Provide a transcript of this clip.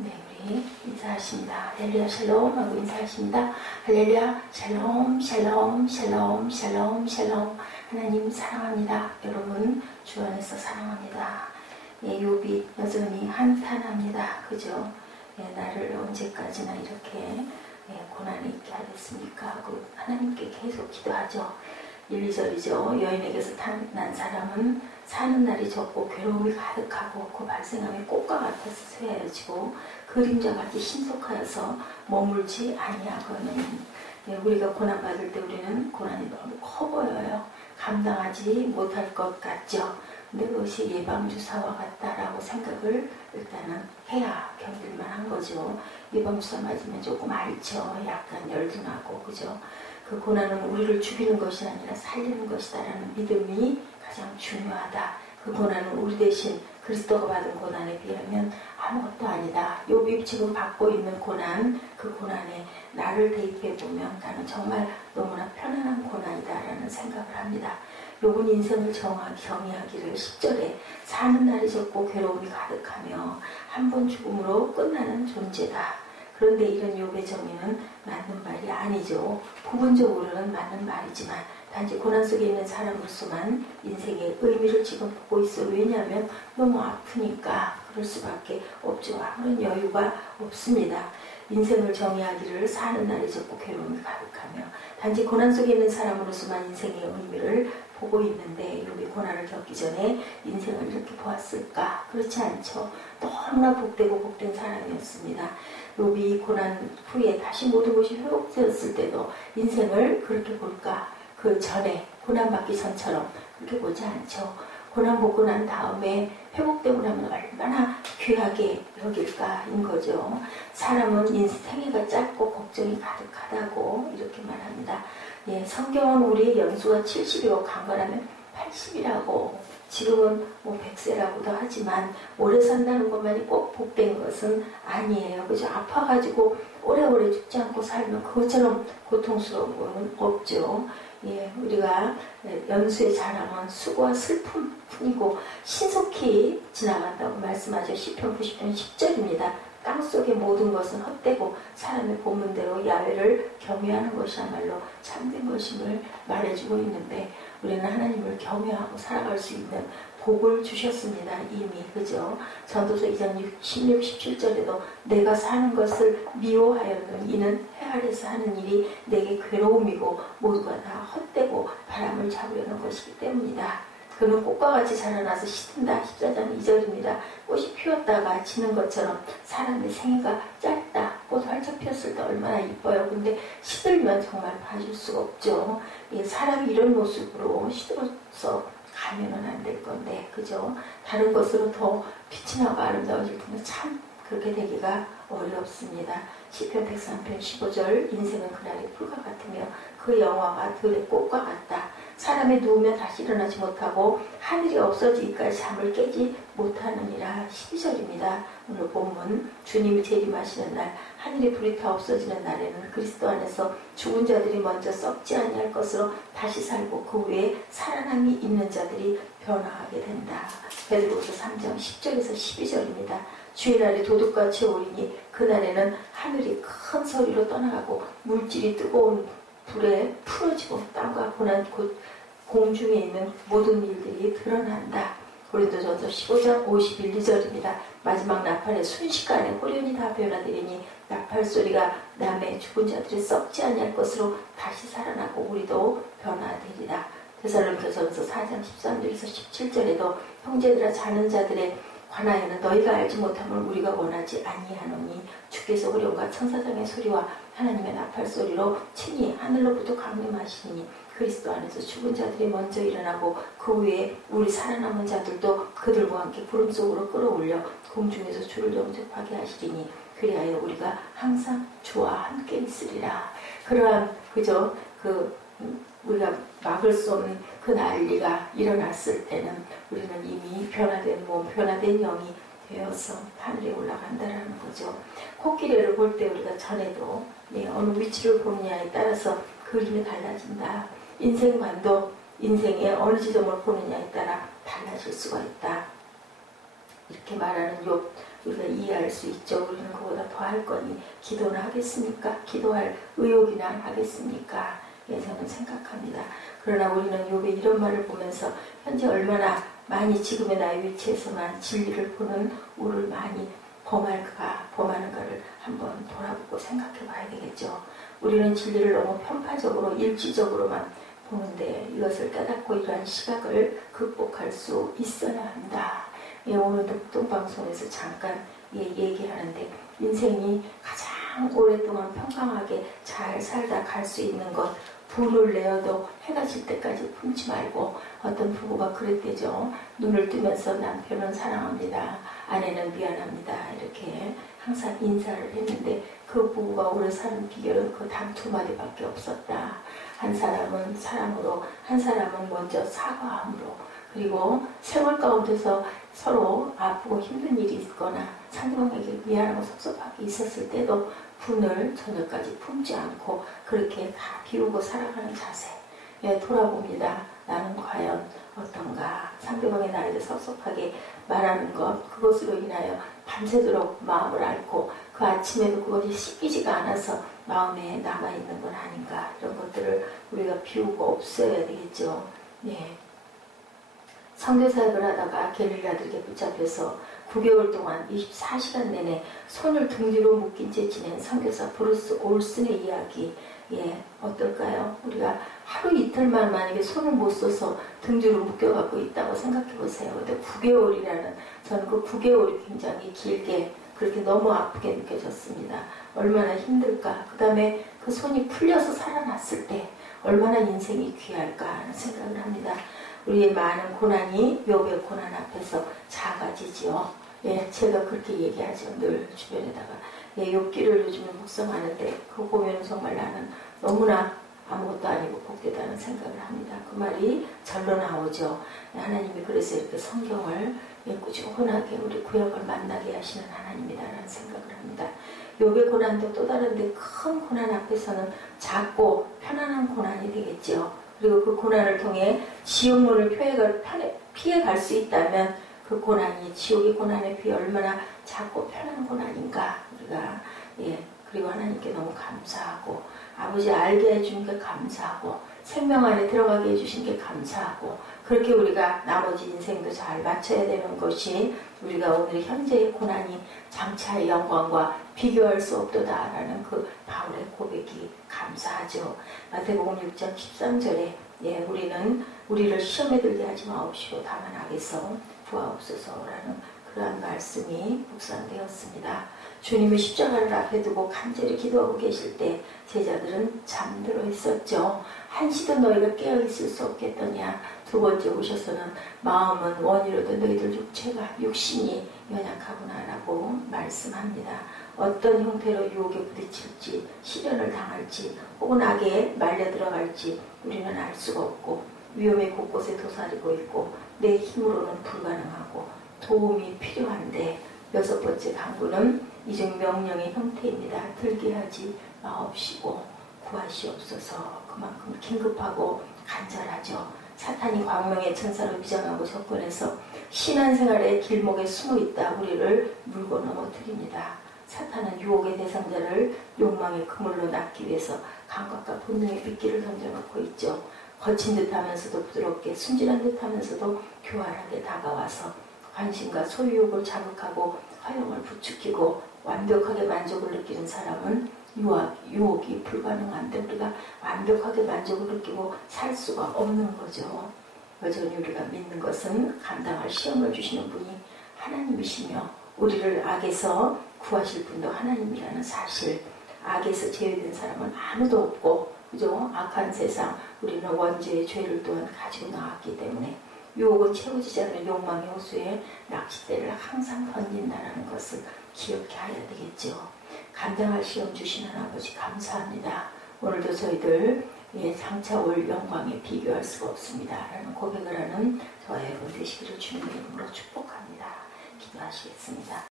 네, 우리 인사하십니다. 할렐루야 샬롬 하고 인사하십니다. 할렐루야 샬롬 샬롬 샬롬 샬롬 샬롬. 하나님 사랑합니다. 여러분 주 안에서 사랑합니다. 예, 욥이 여전히 한탄합니다. 그죠? 예, 나를 언제까지나 이렇게 고난이 있게 하겠습니까? 하고 하나님께 계속 기도하죠. 1, 2절이죠. 여인에게서 난 사람은 사는 날이 적고 괴로움이 가득하고 그 발생함이 꽃과 같아서 쇠해지고 그림자같이 신속하여서 머물지 아니하거든. 우리가 고난받을 때 우리는 고난이 너무 커 보여요. 감당하지 못할 것 같죠. 근데 그것이 예방주사와 같다라고 생각을 일단은 해야 견딜만 한 거죠. 예방주사 맞으면 조금 앓죠. 약간 열도 나고, 그죠? 그 고난은 우리를 죽이는 것이 아니라 살리는 것이다라는 믿음이 가장 중요하다. 그 고난은 우리 대신 그리스도가 받은 고난에 비하면 아무것도 아니다. 욥이 지금 받고 있는 고난, 그 고난에 나를 대입해보면 나는 정말 너무나 편안한 고난이다라는 생각을 합니다. 욥은 인생을 경이하기를 10절에 사는 날이 적고 괴로움이 가득하며 한 번 죽음으로 끝나는 존재다. 그런데 이런 욥의 정의는 맞는 말이 아니죠. 부분적으로는 맞는 말이지만 단지 고난 속에 있는 사람으로서만 인생의 의미를 지금 보고 있어. 왜냐하면 너무 아프니까 그럴 수밖에 없죠. 아무런 여유가 없습니다. 인생을 정의하기를 사는 날이 적고 괴로움이 가득하며 단지 고난 속에 있는 사람으로서만 인생의 의미를 보고 있는데 욥이 고난을 겪기 전에 인생을 이렇게 보았을까? 그렇지 않죠. 너무나 복되고 복된 사람이었습니다. 욥이 고난 후에 다시 모든 것이 회복되었을 때도 인생을 그렇게 볼까? 그 전에 고난받기 전처럼 그렇게 보지 않죠. 고난 보고 난 다음에 회복되고 나면 얼마나 귀하게 여길까인 거죠. 사람은 인생애가 짧고 걱정이 가득하다고 이렇게 말합니다. 예, 성경은 우리의 연수가 70이고 강건하면 80이라고 지금은 뭐 100세라고도 하지만 오래 산다는 것만이 꼭 복된 것은 아니에요. 그죠? 아파가지고 오래오래 죽지 않고 살면 그것처럼 고통스러운 것은 없죠. 예, 우리가 연수의 자랑은 수고와 슬픔뿐이고 신속히 지나간다고 말씀하죠. 시편 90편 10절입니다. 땅속의 모든 것은 헛되고 사람의 본문대로 야훼를 경외하는 것이야말로 참된 것임을 말해주고 있는데 우리는 하나님을 경외하고 살아갈 수 있는 복을 주셨습니다. 이미. 그죠? 전도서 2장 16, 17절에도 내가 사는 것을 미워하였노니 이는 해 아래서 하는 일이 내게 괴로움이고 모두가 다 헛되고 바람을 잡으려는 것이기 때문이다. 그는 꽃과 같이 자라나서 시든다. 14장 2절입니다. 꽃이 피었다가 지는 것처럼 사람의 생애가 짧다. 꽃 활짝 피었을 때 얼마나 이뻐요. 근데 시들면 정말 봐줄 수가 없죠. 사람이 이런 모습으로 시들어서 가면은 안 될 건데, 그죠? 다른 것으로 더 빛이 나고 아름다워질 텐데 참 그렇게 되기가 어렵습니다. 시편 103편 15절 인생은 그날의 풀과 같으며 그 영화가 들의 꽃과 같다. 사람이 누우면 다시 일어나지 못하고 하늘이 없어지기까지 잠을 깨지 못하느니라. 12절입니다. 오늘 본문 주님이 재림하시는 날 하늘의 불이 다 없어지는 날에는 그리스도 안에서 죽은 자들이 먼저 썩지 아니할 것으로 다시 살고 그 후에 살아남이 있는 자들이 변화하게 된다. 베드로후서 3장 10절에서 12절입니다. 주일날이 도둑같이 오리니 그날에는 하늘이 큰 소리로 떠나가고 물질이 뜨거운 불에 풀어지고 땅과 고난 곧 공중에 있는 모든 일들이 드러난다. 고린도전서 15장 51, 2절입니다. 마지막 나팔의 순식간에 호련이 다 변화되리니 나팔 소리가 남의 죽은 자들이 썩지 아니할 것으로 다시 살아나고 우리도 변화되리라. 데살로니가전서 4장 13절에서 17절에도 형제들아 자는 자들의 관하여는 너희가 알지 못함을 우리가 원하지 아니하노니 주께서 호련과 천사장의 소리와 하나님의 나팔 소리로 친히 하늘로부터 강림하시니 그리스도 안에서 죽은 자들이 먼저 일어나고 그 후에 우리 살아남은 자들도 그들과 함께 구름 속으로 끌어올려 공중에서 주를 영접하게 하시리니 그리하여 우리가 항상 주와 함께 있으리라. 그러한 그저 우리가 막을 수 없는 그 난리가 일어났을 때는 우리는 이미 변화된 몸, 변화된 영이 되어서 하늘에 올라간다라는 거죠. 코끼리를 볼 때 우리가 전에도 어느 위치를 보느냐에 따라서 그림이 달라진다. 인생관도 인생의 어느 지점을 보느냐에 따라 달라질 수가 있다. 이렇게 말하는 우리가 이해할 수 있죠. 우리는 그보다 더 할 거니 기도는 하겠습니까? 기도할 의욕이나 하겠습니까? 예, 저는 생각합니다. 그러나 우리는 욥의 이런 말을 보면서 현재 얼마나 많이 지금의 나의 위치에서만 진리를 보는 우를 많이 범하는가를 한번 돌아보고 생각해 봐야 되겠죠. 우리는 진리를 너무 편파적으로 일시적으로만 보는데 이것을 깨닫고 이러한 시각을 극복할 수 있어야 한다. 예, 오늘도 복동방송에서 잠깐 얘기하는데 인생이 가장 오랫동안 평강하게 잘 살다 갈 수 있는 것, 불을 내어도 해가 질 때까지 품지 말고, 어떤 부부가 그랬대죠. 눈을 뜨면서 남편은 사랑합니다, 아내는 미안합니다, 이렇게 항상 인사를 했는데 그 부부가 오래 사는 비결은 그 단 두 마디밖에 없었다. 한 사람은 사랑으로, 한 사람은 먼저 사과함으로. 그리고 생활 가운데서 서로 아프고 힘든 일이 있거나 상대방에게 미안하고 섭섭하게 있었을 때도 분을 저녁까지 품지 않고 그렇게 다 비우고 살아가는 자세에 돌아봅니다. 나는 과연 어떤가? 상대방이 나에게 섭섭하게 말하는 것, 그것으로 인하여 밤새도록 마음을 앓고 그 아침에도 그것이 씻기지가 않아서 마음에 남아있는 건 아닌가? 이런 것들을 우리가 비우고 없애야 되겠죠. 네. 선교사역을 하다가 게릴라들에게 붙잡혀서 9개월 동안 24시간 내내 손을 등 뒤로 묶인 채 지낸 선교사 브루스 올슨의 이야기, 예, 어떨까요? 우리가 하루 이틀만 만약에 손을 못 써서 등 뒤로 묶여갖고 있다고 생각해 보세요. 근데 9개월이라는, 저는 그 9개월이 굉장히 길게 그렇게 너무 아프게 느껴졌습니다. 얼마나 힘들까. 그 다음에 그 손이 풀려서 살아났을 때 얼마나 인생이 귀할까 하는 생각을 합니다. 우리의 많은 고난이 욥의 고난 앞에서 작아지지요. 예, 제가 그렇게 얘기하죠. 늘 주변에다가. 예, 욥기를 요즘에 묵상하는데 그거 보면 정말 나는 너무나 아무것도 아니고 복되다는 생각을 합니다. 그 말이 절로 나오죠. 하나님이 그래서 이렇게 성경을 꾸준하게 우리 구약을 만나게 하시는 하나님이다라는 생각을 합니다. 욥의 고난도 또 다른데 큰 고난 앞에서는 작고 편안한 고난이 되겠죠. 그리고 그 고난을 통해 지옥문을 피해갈 수 있다면 그 고난이 지옥의 고난에 비해 얼마나 작고 편한 고난인가. 우리가, 예, 그리고 하나님께 너무 감사하고 아버지 알게 해준 게 감사하고 생명 안에 들어가게 해주신 게 감사하고, 그렇게 우리가 나머지 인생도 잘 맞춰야 되는 것이 우리가 오늘 현재의 고난이 장차의 영광과 비교할 수 없도다라는 그 바울의 고백이 감사하죠. 마태복음 6장 13절에 예, 우리를 시험에 들게 하지 마옵시고 다만 악에서 구하옵소서라는 그러한 말씀이 묵상되었습니다. 주님이 십자가를 앞에 두고 간절히 기도하고 계실 때 제자들은 잠들어 있었죠. 한시도 너희가 깨어있을 수 없겠더냐. 두 번째 오셔서는 마음은 원이로도 너희들 육신이 연약하구나 라고 말씀합니다. 어떤 형태로 유혹에 부딪힐지, 시련을 당할지, 혹은 악에 말려 들어갈지 우리는 알 수가 없고, 위험이 곳곳에 도사리고 있고 내 힘으로는 불가능하고 도움이 필요한데, 여섯 번째 강구는 이중 명령의 형태입니다. 들게 하지 마옵시고 구하시옵소서. 그만큼 긴급하고 간절하죠. 사탄이 광명의 천사로 위장하고 접근해서 신앙생활의 길목에 숨어있다 우리를 물고 넘어뜨립니다. 사탄은 유혹의 대상자를 욕망의 그물로 낚기 위해서 감각과 본능의 미끼를 던져놓고 있죠. 거친 듯하면서도 부드럽게, 순진한 듯하면서도 교활하게 다가와서 관심과 소유욕을 자극하고 허영을 부추기고 완벽하게 만족을 느끼는 사람은 유혹이 불가능한데 우리가 완벽하게 만족을 느끼고 살 수가 없는 거죠. 여전히 우리가 믿는 것은 감당할 시험을 주시는 분이 하나님이시며 우리를 악에서 구하실 분도 하나님이라는 사실, 악에서 제외된 사람은 아무도 없고, 그죠? 악한 세상, 우리는 원죄의 죄를 또한 가지고 나왔기 때문에 유혹은 채워지지 않는 욕망의 호수에 낚싯대를 항상 던진다는 것을 기억해야 되겠죠. 감당할 시험 주시는 아버지 감사합니다. 오늘도 저희들 장차 올 영광에 비교할 수가 없습니다 라는 고백을 하는 저와 여러분 되시기를 주님의 이름으로 축복합니다. 기도하시겠습니다.